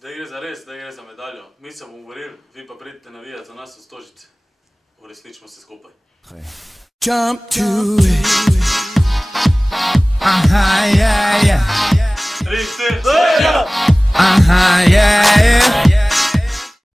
Zdaj gre za res, zdaj gre za medaljo. Mi se bomo borili, vi pa pridite navijati za nas v Stožice. Uresničimo se skupaj. Jump to it. Yeah, yeah. 3, 4, 4.